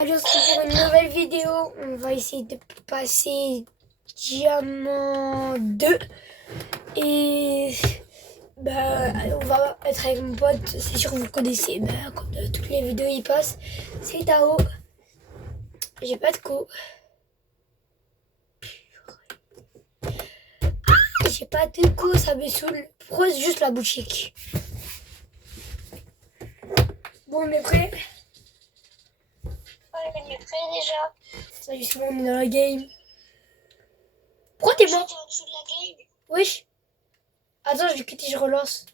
Allez, on se retrouve pour une nouvelle vidéo. On va essayer de passer diamant 2. Et on va être avec mon pote. C'est sûr que vous le connaissez. Comme toutes les vidéos il passe. C'est Tao. J'ai pas de co. J'ai pas de co, ça me saoule. Pourquoi c'est juste la boutique? Bon, on est prêt? Ouais, on est prêt déjà. Ça justement, on est dans la game. Pourquoi t'es mort? T'es en dessous de la game. Wesh. Attends, je vais quitter, je relance.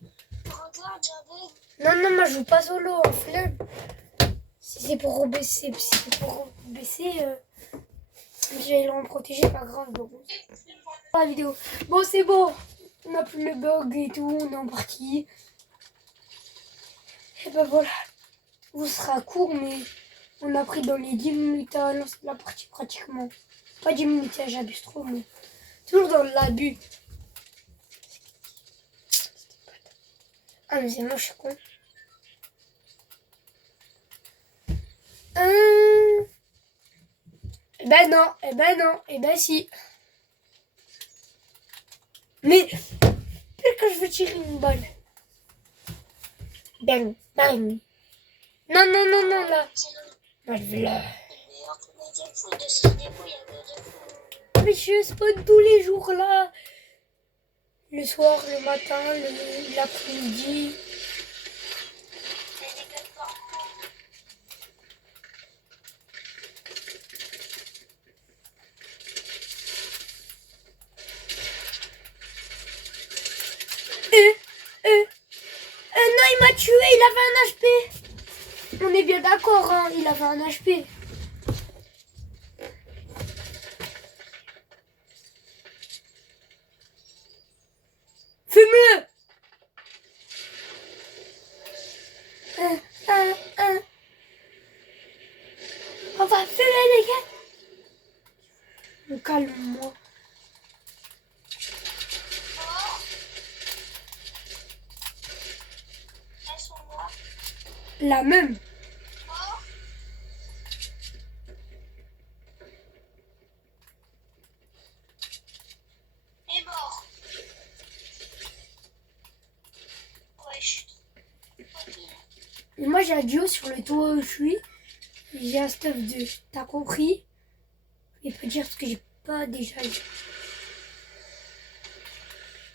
Regarde, j'ai un bug. Non, moi je joue pas solo, en flemme. Si c'est pour baisser, je vais le protéger, pas grave. Bon. Pas la vidéo. Bon, c'est bon. On a plus le bug et tout, on est en partie. Et ben voilà. Vous sera court, mais on a pris dans les 10 minutes à lancer la partie pratiquement. Pas 10 minutes, j'abuse trop, mais toujours dans l'abus. Ah, mais c'est moi, je suis con. Eh ben non, si. Mais quand je veux tirer une balle. Bang, bang. Non, là. Bah, je vais là. Mais je spawn tous les jours là. Le soir, le matin, l'après-midi. Non, il m'a tué, il avait un HP. On est bien d'accord, hein, il avait un HP. Fume-le. On va fumer, les gars. Calme-moi. La même. Est mort. Wesh. Et moi, j'ai un duo sur le toit où je suis. J'ai un stuff de. T'as compris? Je vais pas dire ce que j'ai pas déjà. Je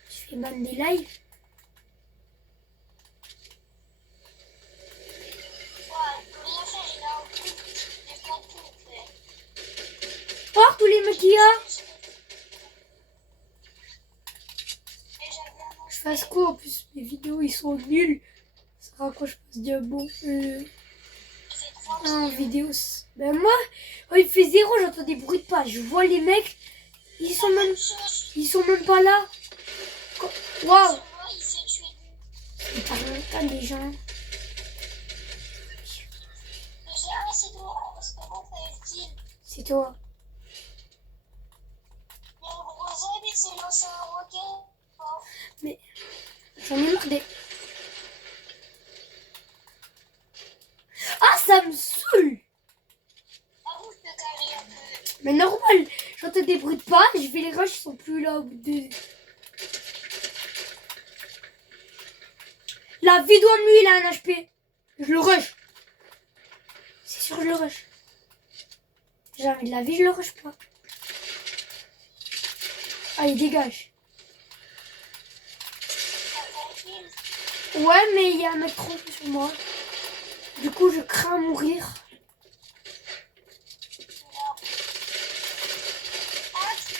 fais ban des lives. Oh, tous les mecs qu'il y a. Je fasse quoi en plus? Mes vidéos ils sont nuls. Ça sera quoi je passe diamant en vidéo. Ben moi, quand il fait 0, j'entends des bruits de pas. Je vois les mecs, ils sont même pas là. Waouh! Mais t'as rien les gens. C'est toi. Mais j'en ai marre des. Ah, ça me saoule! Mais normal, j'entends des bruits de pas, je vais les rush, ils sont plus là au bout de. La vidéo de lui, il a un HP. Je le rush. C'est sûr, je le rush. J'ai envie de la vie, je le rush pas. Allez, dégage. Ouais, mais il y a un mec trop sur moi. Du coup, je crains mourir.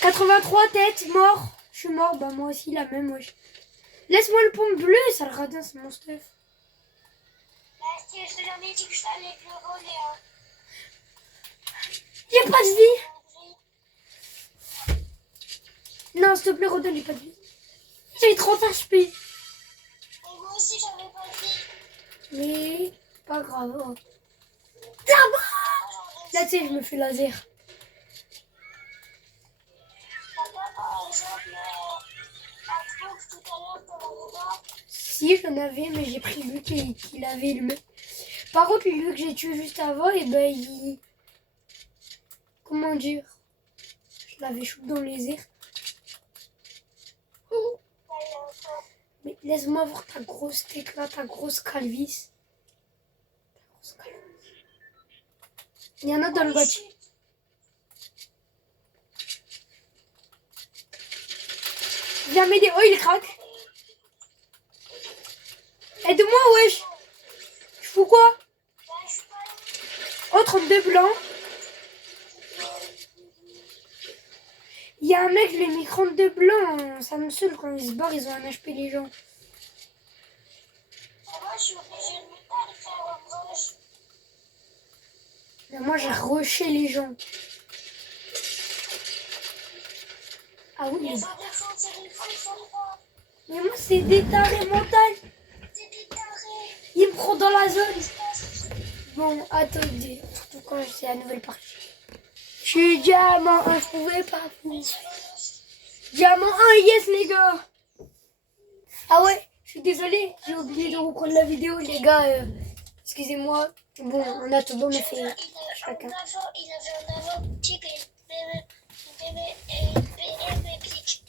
« 83 têtes, mort. Je suis mort, bah moi aussi la même, wesh. Laisse-moi le pompe bleu, ça le radin, c'est mon stuff. Je t'ai jamais dit que je t'allais le voler. J'ai pas de vie. Non, s'il te plaît, redonne, j'ai pas de vie. J'ai 30 HP. Et moi aussi, j'avais pas de vie. Mais, pas grave. Oh. Là-bas. Là, tu sais, je me fais laser. Si, j'en avais, mais j'ai pris lui qu'il avait le même. Par contre, lui que j'ai tué juste avant, et ben il comment dire, je l'avais chou dans les airs. Oh, mais laisse-moi voir ta grosse tête là, ta grosse calvitie. Il y en a dans le bâtiment. Viens m'aider. Oh, il craque. Aide-moi, wesh. Je fous quoi? Oh, 32 blancs. Il y a un mec, je l'ai mis 32 blancs. Ça me saoule quand ils se barrent, ils ont un HP les gens. Mais moi, j'ai rushé les gens. Ah oui, mais moi, c'est des tarés mentales. Il me prend dans la zone. Bon, attendez. Surtout quand c'est la nouvelle partie. Je suis diamant 1, je pouvais pas fou. Diamant 1, yes les gars. Ah ouais, je suis désolée, j'ai oublié de reprendre la vidéo les gars. Excusez-moi. Bon, en attendant, on a fait chacun. Il avait un avant pique et une PM épique.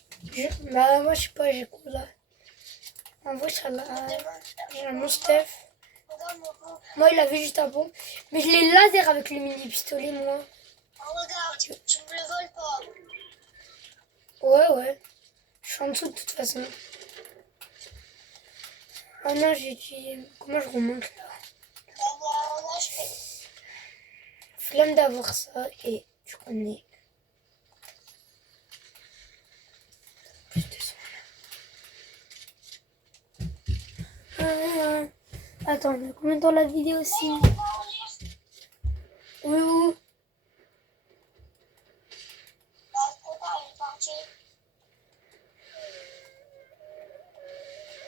Bah moi je sais pas, j'ai quoi là. En vrai ça là, j'ai un Steph. Moi il avait juste un bon. Mais je l'ai laser avec le mini pistolet moi. Oh, regarde, tu me le voles pas. Ouais. Je suis en dessous de toute façon. Ah non, j'ai utilisé. Comment je remonte là? Flemme d'avoir ça et tu connais. Plus de son là. Attends, on a combien de temps la vidéo aussi? Oui.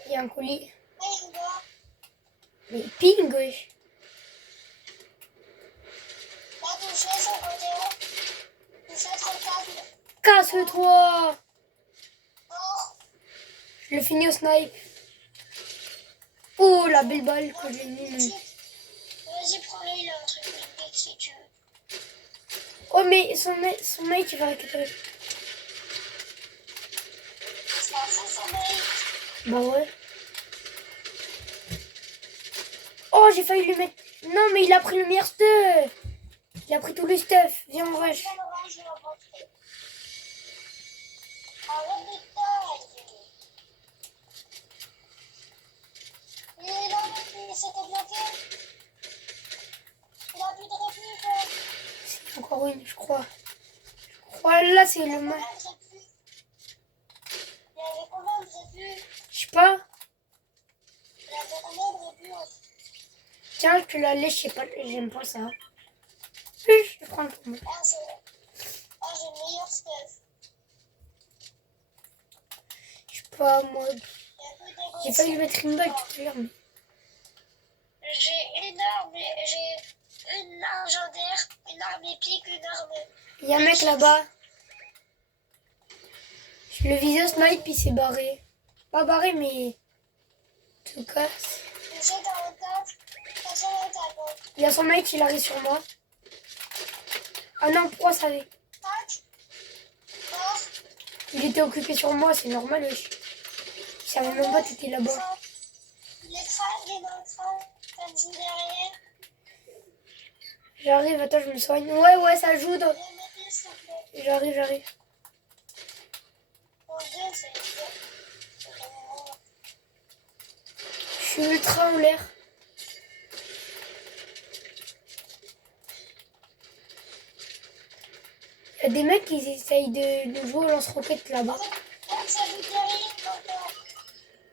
Il y a un colis. Mais ping, wesh. Casse-toi. Je le finis au snipe. Oh, la belle balle que j'ai mis. Vas-y, prends-le, il a un truc magnifique si tu veux. Oh, mais son mate, il va récupérer. C'est un fou, son mate. Bah ouais. Oh, j'ai failli lui mettre... Non, mais il a pris le meilleur stuff. Il a pris tout le stuff. Viens, on rush. Arrête de taille. Il est là, il s'était bloqué. Il a plus de réplique. C'est encore une, je crois. Là, c'est le mal. Il y avait combien de répliques? Je sais pas. Il y avait combien de répliques? Tiens, je te la laisse, je sais pas. J'aime pas ça. Je vais prendre pour moi. Ah, c'est vrai. Ah, j'ai le meilleur stuff. Je sais pas, moi. J'ai failli lui mettre une balle tout à l'heure. J'ai une arme, j'ai une légendaire, une arme épique, une arme. Il y a un mec là-bas. Je le visais au snipe, il s'est barré. Pas barré, mais. Tout casse. J'ai 44, 84. Il y a son mec, il arrive sur moi. Ah non, pourquoi ça avait... 5, 4, Il était occupé sur moi, c'est normal, wesh. Je savais même pas que t'étais là-bas. il est crâne, il est dans le crâne, ça me joue derrière. J'arrive, attends, je me soigne. Ouais, ça joue. Je vais mettre s'il te plaît. J'arrive. Pour 2, c'est. Je suis ultra en l'air. Il y a des mecs qui essayent de jouer au lance-roquettes là-bas. Ça joue derrière,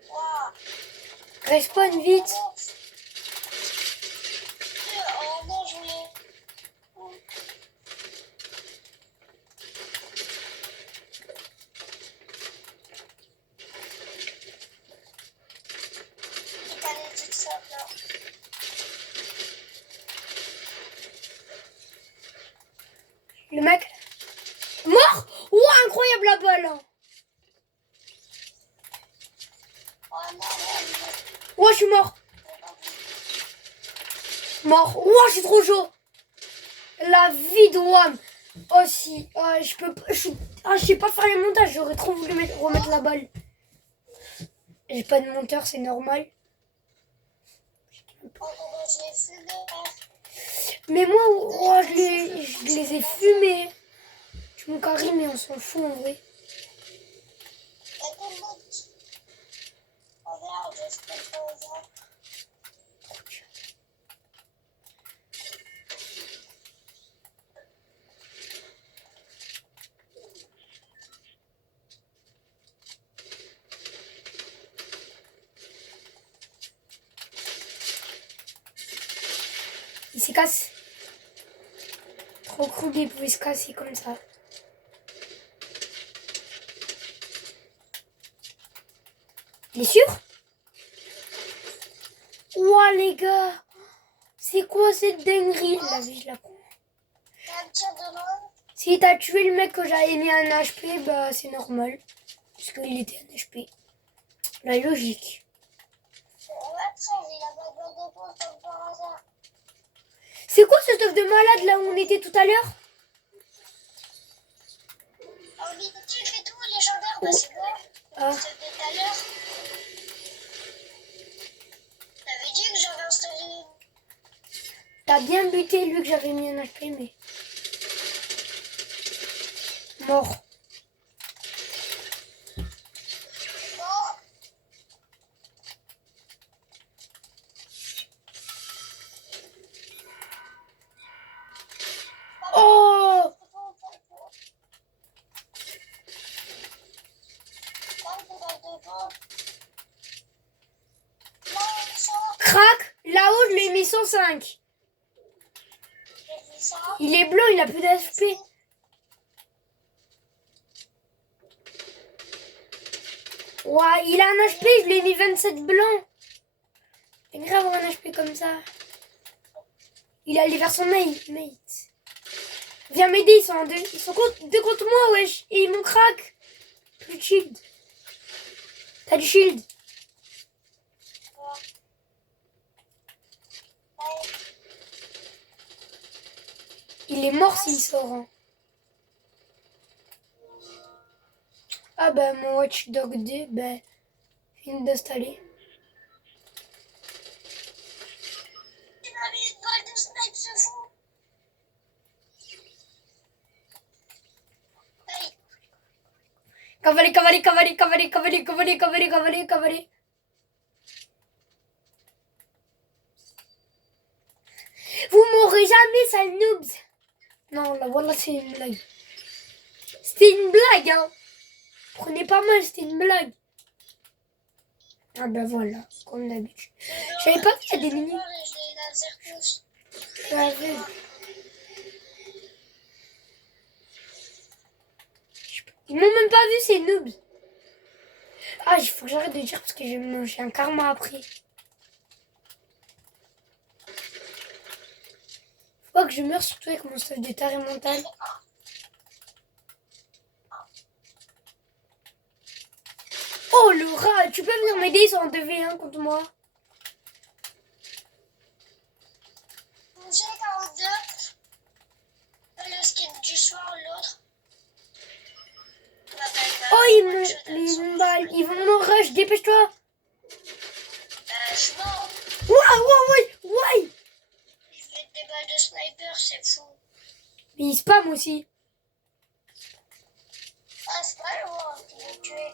waouh. Respawn vite. Oh non, je voulais. Il fallait tout ça là. Le mec... Mort. Ouah, incroyable la balle. Oh non, Ouah, je suis mort. Ouah, je suis trop chaud. La vie de Wam. Oh si, je peux pas, je sais pas faire les montages, j'aurais trop voulu remettre la balle. J'ai pas de monteur, c'est normal. Je l'ai fumé. Mais moi, je les ai fumés. Je mon carré, mais on s'en fout en vrai. Regarde, je fais pas ça. Il se casse. Trop cool, il pouvait se casser comme ça. Il est sûr? Ouah les gars, c'est quoi cette dinguerie? La vie, je la prends. Si t'as tué le mec que j'avais mis un HP, bah c'est normal. Parce qu'il était un HP. La logique. C'est quoi ce stuff de malade là où on était tout à l'heure? En mythique et tout, légendaire, bah c'est bon. Ah. Ça fait tout à l'heure. T'avais dit que j'avais installé. T'as bien buté lui que j'avais mis un HP, mais... Mort. Oh! Crac! Là-haut, je lui ai mis 105. Il est blanc, il a plus d'HP. Ouah, il a un HP, je lui ai mis 27 blanc. C'est grave avoir un HP comme ça. Il est allé vers son mate. Viens m'aider, ils sont en deux. Ils sont deux contre moi, wesh. Et ils m'ont crack. Plus de shield. T'as du shield? Il est mort s'il sort. Hein. Ah bah mon Watchdog 2, bah, fini d'installer. Il m'a mis une balle de snipe, ce fou. Cavaler, cavaler, cavaler, cavaler, cavaler, cavaler, cavaler, cavaler, cavaler. Vous m'aurez jamais, sale noobs. Non, là, voilà, c'est une blague. C'était une blague, hein. Prenez pas mal, c'était une blague. Ah bah voilà, comme d'habitude. Je savais pas qu'il y a des mini. J'avais. Ils m'ont même pas vu, ces noobs. Ah, il faut que j'arrête de dire parce que j'ai un karma après. Faut pas que je meure surtout avec mon stuff de taré mental. Oh le rat, tu peux venir m'aider, ils sont en 2v1 contre moi. J'ai 42. Le skin du soir, l'autre. Oh, ils vont me rush, dépêche-toi. Je suis mort. Ouais. Je vais des balles de sniper, c'est fou. Mais il spam aussi. Ah, c'est pas loin qui m'a tué.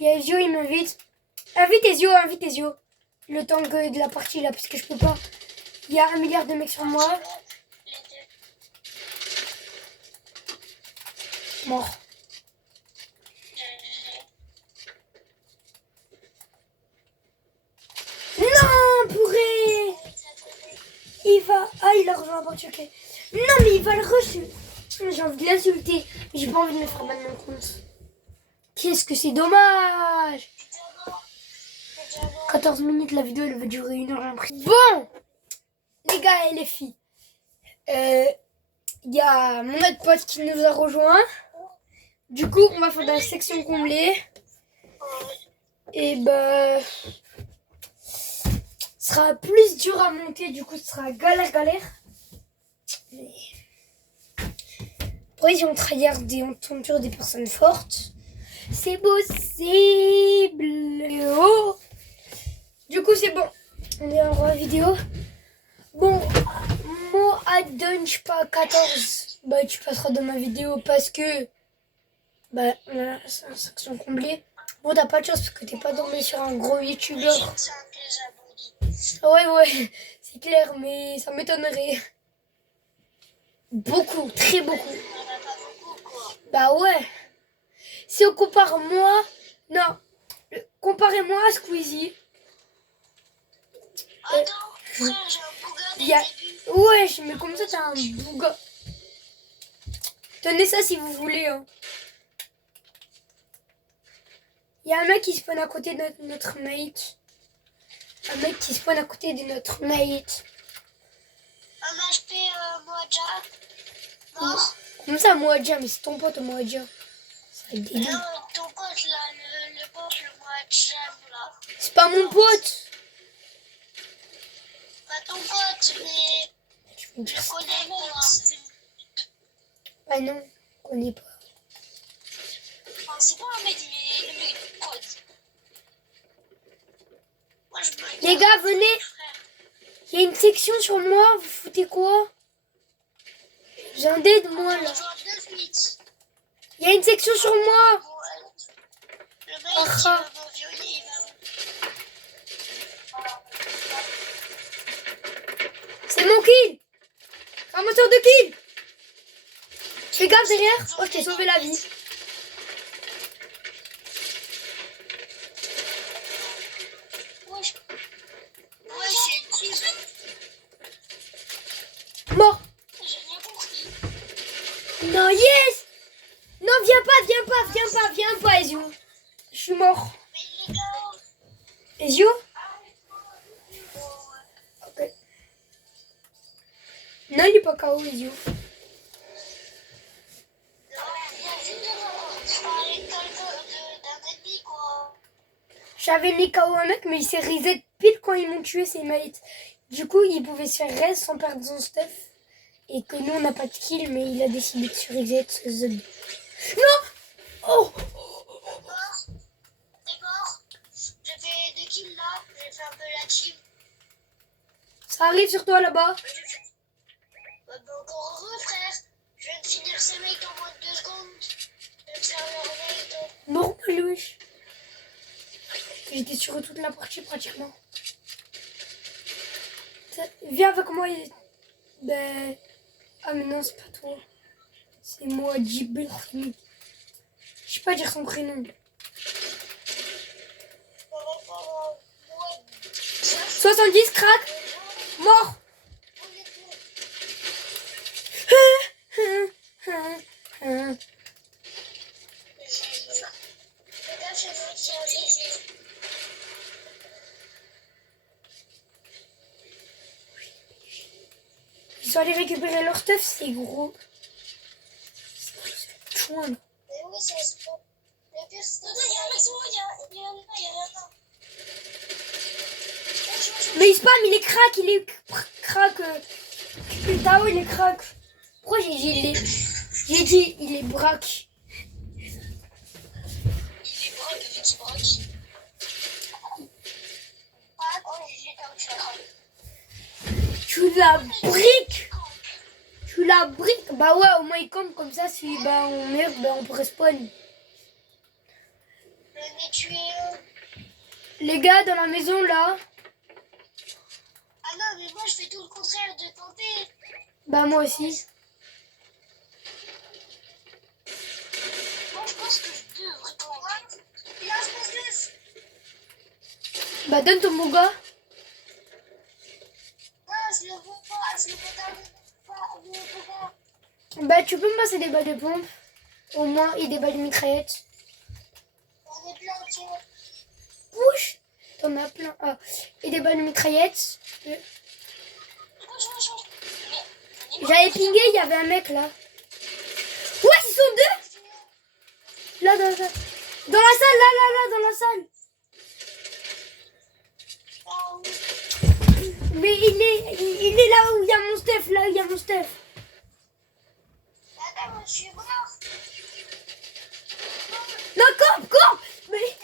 Il y a Ezio, il m'invite. Invite Ezio. Le temps de la partie là, parce que je peux pas. Il y a 1 milliard de mecs sur moi. Les deux. Mort. Non, purée. Il va... Ah, il a rejoint la partie, ok. Non, mais il va le rush. J'ai envie de l'insulter. Mais j'ai pas envie de me faire mal mon compte. Qu'est-ce que c'est dommage. 14 minutes, la vidéo, elle va durer 1h après. Bon, les gars et les filles. Il y a mon autre pote qui nous a rejoint. Du coup, on va faire la section comblée. Et bah... ce sera plus dur à monter, du coup, ce sera galère. Mais Ouais, si on tryhard et on tombe sur des personnes fortes, c'est possible. Oh. Du coup, c'est bon. On est en roi vidéo. Bon, moi, à Dun, je sais pas, 14. Bah, tu passeras dans ma vidéo parce que... Bah, là, c'est une section comblée. Bon, t'as pas de chance parce que t'es pas tombé sur un gros youtubeur. Ouais, c'est clair, mais ça m'étonnerait. Beaucoup, très beaucoup. Bah ouais. Si on compare moi... Non, comparez-moi à Squeezie. Attends, frère, j'ai un bouga dès Y a... le début. Ouais, mais comme ça, t'as un bouga. Tenez ça si vous voulez. Hein. Il y a un mec qui spawn à côté de notre mate. Un mec qui spawn à côté de notre mate. Un HP Moadja. Mort. Comme ça, Moadja, mais c'est ton pote, Moadja. Ça va être débile. Non, ton pote là, le pote, le Moadja là. C'est pas mon pote. Pas ton pote, mais Tu veux me dire je ça? connais moi. Ah non, on connaît pas. Enfin, c'est pas un mec, mais le mec du code. Moi, je me Les gars, venez. frère. Il y a une section sur moi. Vous foutez quoi? J'ai un dé de moi On là. joue à 2 suites. Il y a une section sur moi. Bon, le mec, Ah, ah. mon violet, il va. C'est mon kill. Un moteur de kill. Fais gaffe derrière. Oh, je t'ai sauvé la vie. Ouais, c'est une tube. Mort. J'ai rien compris. Non, yes. Non, viens pas, Ezio. Je suis mort. Mais les gars, Ezio? bon, Ok. Non, il est pas KO, Ezio. d'un ennemi, quoi. J'avais mis KO un mec, mais il s'est reset pile quand ils m'ont tué ses mates. Du coup, il pouvait se faire reste sans perdre son stuff. Et que nous, on n'a pas de kill, mais il a décidé de sur reset ce zombie. Non! Oh! T'es mort. J'ai fait 2 kills là. J'ai fait un peu la team. Ça arrive sur toi là-bas. Bah, encore heureux, frère. Je viens de finir ces mecs en moins de 2 secondes. Je vais me faire leur nade. Normal, wesh. J'étais sur eux toute la partie pratiquement. Viens avec moi. Ben... Ah mais non, c'est pas toi. C'est moi, Djibril. Je sais pas dire son prénom. 70, crack. Mort. Ils sont allés récupérer leur stuff, c'est gros. C'est chouin, là. Mais oui, ça se peut. Le pire, c'est qu'il y a un maison, il y a un. Mais il spam, il est crack, crack. Tao, il est crack. Pourquoi j'ai dit J'ai dit il est braque. Il est braque, vu qu'il braque. Ah, oh, j'ai là où tu l'as. Tu la briques. Tu la briques. Bah ouais, au moins il compte comme ça, si bah, on meurt, bah, on pourrait spawn. Je l'ai tué. Les gars, dans la maison, là. Ah non, mais moi je fais tout le contraire de tenter. Bah moi aussi. Moi je pense que je devrais tenter. Il a un space. Bah donne ton bon gars. Non, je le vois pas, je le vois pas. Bah tu peux me passer des balles de pompe. Au moins, et des balles de mitraillette. On est plein, tu vois. Bouge. T'en as plein. Ah. Et des balles de mitraillette. J'avais pingé, il y avait un mec là. Ouais, ils sont deux. Là, dans la salle. Dans la salle, là, dans la salle. Mais il est là où il y a mon Steph, là où il y a mon Steph. moi je suis mort. Non, campe. Mais...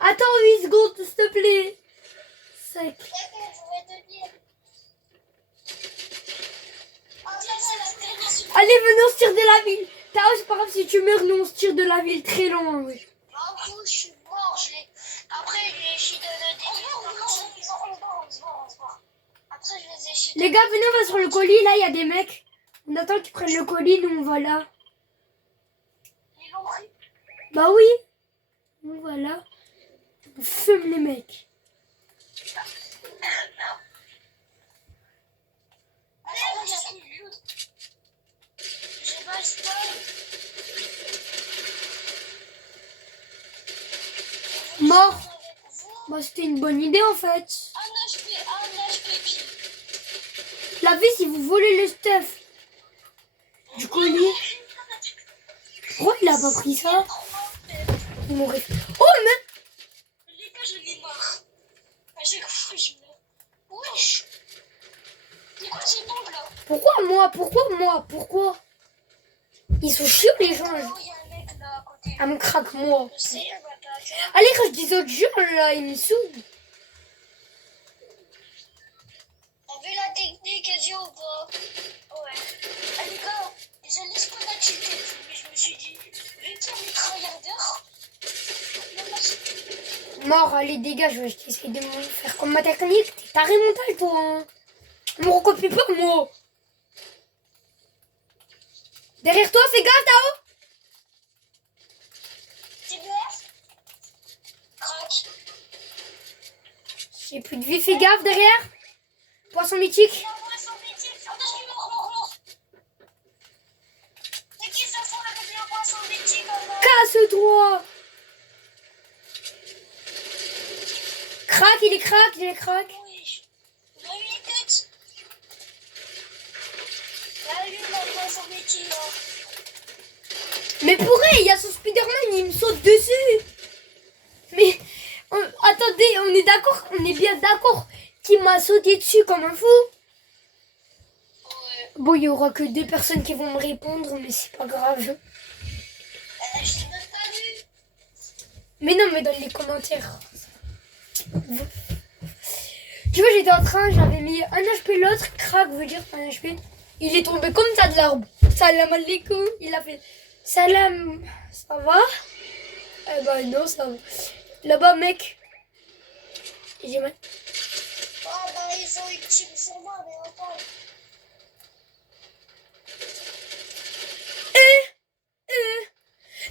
Attends 8 secondes, s'il te plaît. 5. D'accord, je vais te dire. Oh, ça, c'est la dernière seconde. Allez, venez, on se tire de la ville. Tao, c'est pas grave si tu meurs, nous on se tire de la ville très loin, oui. En gros, je suis mort. Après, je vais essayer de le détruire. On se voit. Après, je vais essayer de... Les gars, venez, on va sur le colis. Là, il y a des mecs. On attend qu'ils prennent le colis, nous on va là. Ils l'ont pris. Bah oui. Nous voilà. On fume les mecs. Merde, il y a plus de loot. J'ai pas le spawn. Mort. Bah c'était une bonne idée en fait. Un HP pile. La vie si vous volez le stuff du colis. Pourquoi il a pas pris ça? Il m'aurait fait... Oh mais... Les gars, je l'ai mort. À chaque fois, je meurs. Wesh. C'est quoi ces bombes là? Pourquoi ils sont chiants les gens. Oh, il y a un mec là à côté. Ah me craque moi. Je sais, on va pas faire. Allez quand je dis autres gens là, ils me saoulent. T'as vu la technique, Ezio, ou pas? Ouais. Ah, les gars, j'allais spawn à tilter, mais je me suis dit, vu qu'il y a un mitrailleur, Mort, allez dégage, je vais essayer de me faire comme ma technique. T'es taré mental toi hein. Me recopie pas moi. Derrière toi, fais gaffe Tao. c'est vert. Crac. J'ai plus de vie, fais gaffe derrière. Poisson mythique. Il y a un poisson mythique. Attends, je suis mort. C'est qui ça fout avec le poisson mythique là? Casse-toi. Crac, il est crack. Oui. Il a eu une tête. Il a eu le poisson mythique là. Mais pourrait, il y a son Spider-Man, il me saute dessus. Mais attendez, on est bien d'accord qu'il m'a sauté dessus comme un fou. Ouais. Bon, il y aura que 2 personnes qui vont me répondre, mais c'est pas grave. Je t'ai même pas vu. Mais non, mais dans les commentaires. Tu vois, j'étais en train, j'avais mis un HP, l'autre, crack veut dire un HP. Il est tombé comme ça de l'arbre. Salam alaikum. Il a fait salam. Ça va? Eh ben non, ça va. Là-bas, mec. J'ai mal. Oh, bah, ils sont utiles sur moi, mais attends.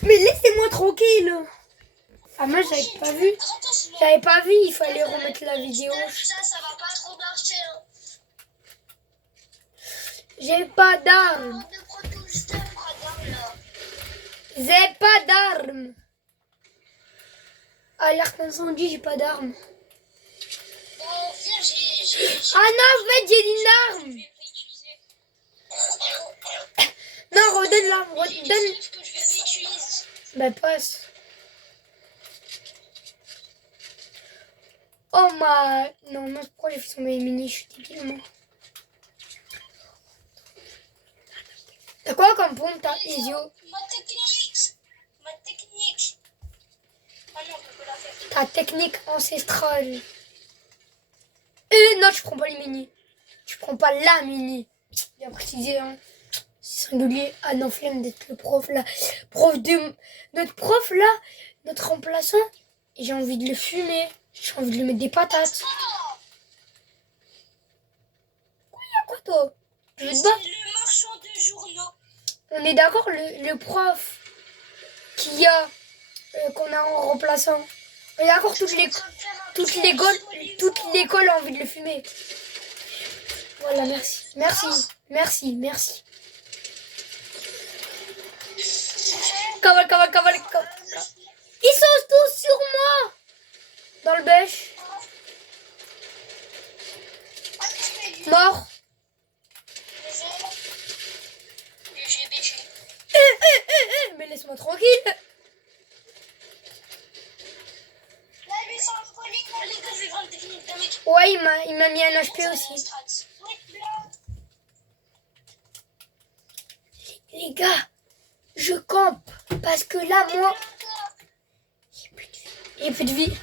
Mais laissez-moi tranquille. Ah, moi, j'avais pas vu. J'avais pas vu, il fallait remettre la vidéo. Ça va pas trop marcher. Hein. J'ai pas d'armes. On ne prend tout le stuff, regarde là. J'ai pas d'armes. Alerte incendie, j'ai pas d'armes. Bon, viens, j'ai... Ah non, je vais j'ai une Je arme. vais réutiliser. Non, redonne l'arme, J'ai redonne. des stuff que je vais réutiliser. Bah, passe. Oh ma... Non, non, pourquoi j'ai fait tomber les mini? Je suis débile, moi. T'as quoi comme pompe, t'as Ezio? Ma technique. Ah non, je peux la faire. Ta technique ancestrale. Non, tu prends pas les mini. Tu prends pas la mini. Bien précisé, hein. C'est singulier. Ah non, flemme d'être le prof, là. Notre prof, là, notre remplaçant. Et j'ai envie de le fumer. J'ai envie de lui mettre des patates. Oh, Y'a quoi, toi? Je c'est veux te battre. le marchand de journaux. On est d'accord, le prof qu'il y a, qu'on a en remplaçant. On est d'accord, toute l'école a envie de le fumer. Voilà, merci. Cavale. Ils sont tous sur moi. Dans le bêche. Mort. Mais laisse-moi tranquille. Là, lui, c'est un folie. Les gars, je vais voir une technique d'un mec. Ouais, il m'a mis un HP aussi. Les gars, je campe. Parce que là, moi, il n'y a plus de vie.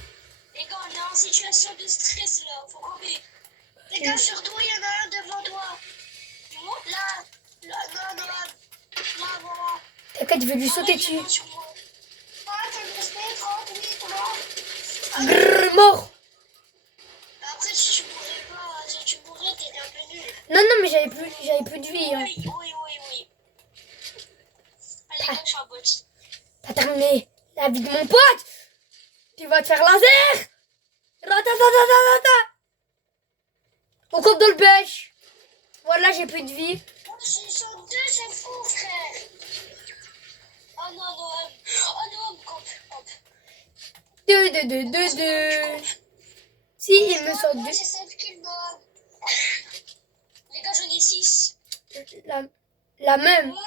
Les gars, on est en situation de stress là, faut camper. Les gars, sur toi, il y en a un devant toi. Là, non, voilà. T'inquiète, je vais lui sauter dessus. Ah, t'as le respect, Franck, oui, comment? Grrr, mort. Après, si tu mourrais pas, si tu mourrais, t'étais un peu nul. Non, mais j'avais plus de vie. Hein. Oui. Allez, gars, je suis un bot. T'as terminé la vie de mon pote. Tu vas te faire laser. Ratatatata. On compte dans le pêche. Voilà, j'ai plus de vie. Oh, ils sont deux, c'est fou, frère. Oh non, campe. Deux. Si, il me sort Moi, deux. j'ai 7 kills, moi. Les gars, j'en ai 6. La même. Ouais.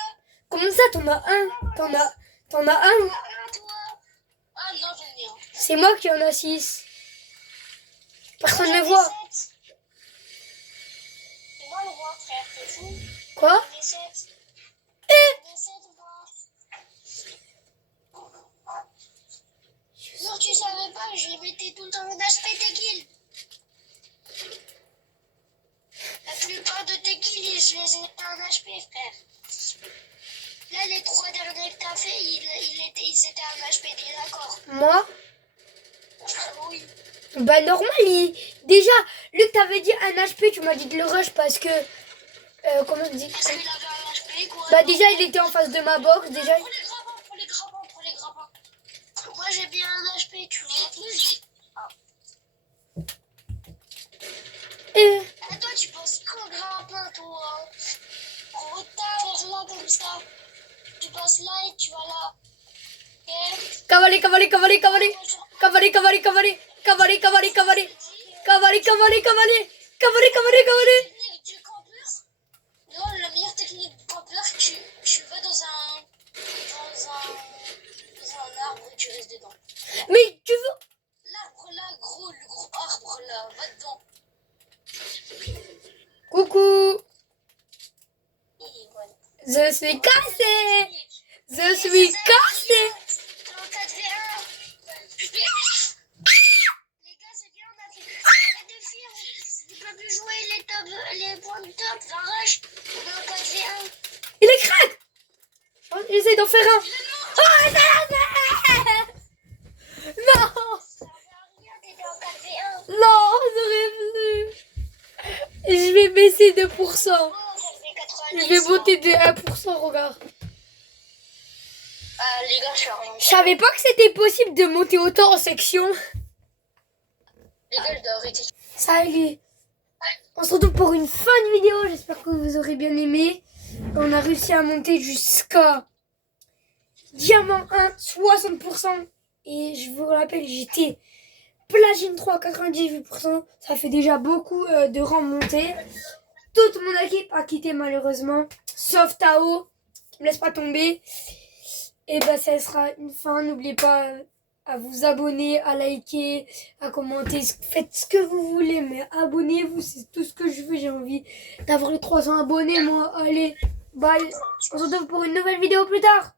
Comment ça, t'en as un? T'en as un? Ah, toi. Ah non, j'en ai un. C'est moi qui en a 6. Personne ne J'en ai voit. 7. C'est moi le roi, frère, t'es fou. Quoi? J'en ai 7. J'en ai 7, moi. Non, tu savais pas, je mettais tout le temps en HP tes kills. La plupart de tes kills, je les ai en HP, frère. Là, les 3 derniers que t'as fait, ils étaient en HP, t'es d'accord? Moi? Oui. Bah normal, déjà, Luc t'avait dit un HP, tu m'as dit de le rush parce que... comment on dit? Parce qu'il avait un HP, quoi. Bah déjà, il était en face de ma box, déjà. Prends les grappins. Moi, j'ai bien un HP, tu vois. Ah, toi, tu penses qu'au grappin, toi. En retard, là, comme ça. Tu passes là et tu vas là. Ok? Cavalier. Technique du campeur. Non, la meilleure technique du campeur, tu vas dans un arbre et tu restes dedans. Mais tu veux... L'arbre là, gros, le gros arbre là, va dedans. Coucou. Et voilà. Je suis cassé. Je suis cassé. T'es en 4v1. Les gars, c'est bien, on a fait arrête de fuir. Tu peux plus jouer les points de top, va rush. On est en 4v1. Il est crack. J'essaie d'en faire un. Oh, non. Ça fait rien, t'étais en 4v1. Non, j'aurais voulu. Je vais baisser de 2%. Oh, ça fait 90. Je vais monter de 1%, regarde. Les gars, je suis argent. Je savais pas que c'était possible de monter autant en section. Les gars, je dois arrêter. Salut. On se retrouve pour une fin de vidéo. J'espère que vous aurez bien aimé. On a réussi à monter jusqu'à Diamant 1, 60%. Et je vous rappelle, j'étais Platine 3, 98%. Ça fait déjà beaucoup de rangs montés. Toute mon équipe a quitté malheureusement. Sauf Tao, qui me laisse pas tomber. Et bah ça sera une fin. N'oubliez pas à vous abonner, à liker, à commenter. Faites ce que vous voulez, mais abonnez-vous. C'est tout ce que je veux. J'ai envie d'avoir les 300 abonnés, moi. Allez, bye. On se retrouve pour une nouvelle vidéo plus tard.